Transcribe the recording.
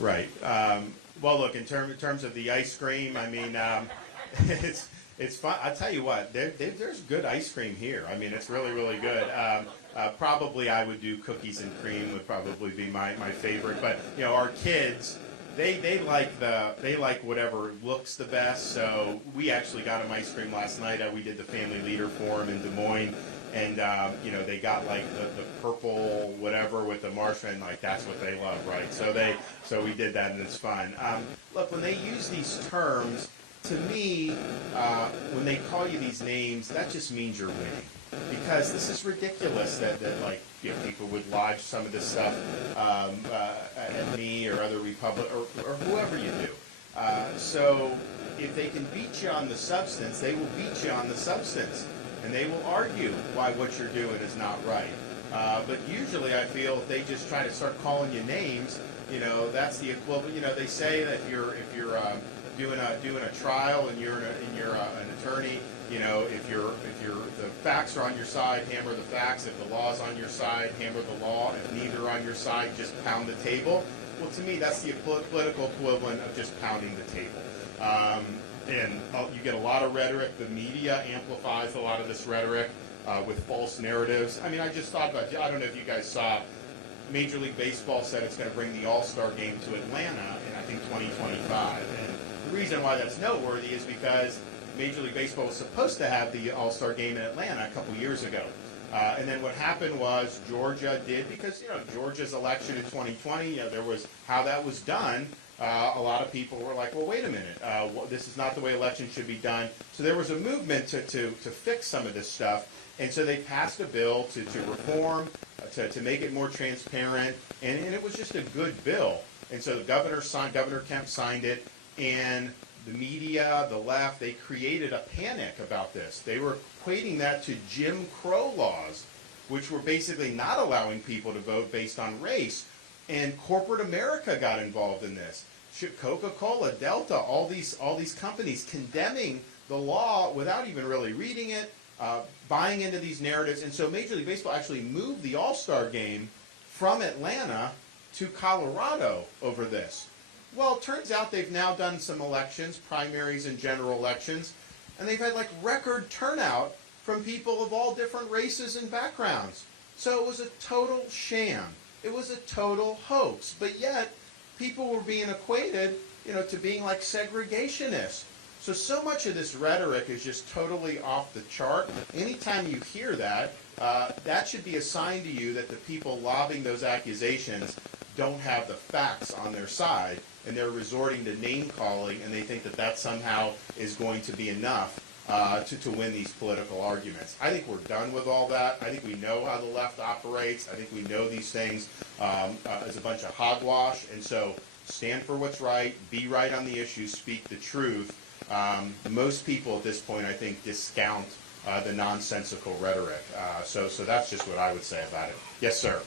Right. Well, look, in terms of the ice cream, I mean, it's fun. I'll tell you what, there's good ice cream here. I mean, it's really, really good. Probably I would do cookies and cream would probably be my favorite. But, you know, our kids, they like whatever looks the best. So we actually got them ice cream last night. We did the Family Leader Forum in Des Moines. And, you know, they got like the purple whatever with the marshmallow, and like that's what they love, right? So we did that, and it's fun. Look, when they use these terms, to me, when they call you these names, that just means you're winning. Because this is ridiculous that like, you know, people would lodge some of this stuff at me or other or whoever you do. So if they can beat you on the substance, they will beat you on the substance. And they will argue why what you're doing is not right. But usually I feel if they just try to start calling you names, you know, that's the equivalent. You know, they say that if you're doing a trial and you're an attorney, you know, if the facts are on your side, hammer the facts. If the law's on your side, hammer the law. If neither are on your side, just pound the table. Well, to me, that's the political equivalent of just pounding the table. And you get a lot of rhetoric. The media amplifies a lot of this rhetoric with false narratives. I mean, I just thought about, I don't know if you guys saw, Major League Baseball said it's going to bring the All-Star game to Atlanta in, I think, 2025. And the reason why that's noteworthy is because Major League Baseball was supposed to have the All-Star game in Atlanta a couple years ago. And then what happened was Georgia did, because, you know, Georgia's election in 2020, you know, there was how that was done. A lot of people were like, well, wait a minute, this is not the way elections should be done. So there was a movement to fix some of this stuff. And so they passed a bill to reform, to make it more transparent. And it was just a good bill. And so Governor Kemp signed it. And the media, the left, they created a panic about this. They were equating that to Jim Crow laws, which were basically not allowing people to vote based on race. And corporate America got involved in this. Coca-Cola, Delta, all these companies condemning the law without even really reading it, buying into these narratives. And so Major League Baseball actually moved the All-Star game from Atlanta to Colorado over this. Well, it turns out they've now done some elections, primaries and general elections, and they've had like record turnout from people of all different races and backgrounds. So it was a total sham. It was a total hoax. But yet, people were being equated, you know, to being like segregationists. So much of this rhetoric is just totally off the chart. Anytime you hear that, that should be a sign to you that the people lobbing those accusations don't have the facts on their side, and they're resorting to name-calling, and they think that that somehow is going to be enough to win these political arguments. I think we're done with all that. I think we know how the left operates. I think we know these things as a bunch of hogwash. And so stand for what's right, be right on the issues, speak the truth. Most people at this point, I think, discount the nonsensical rhetoric. So that's just what I would say about it. Yes, sir.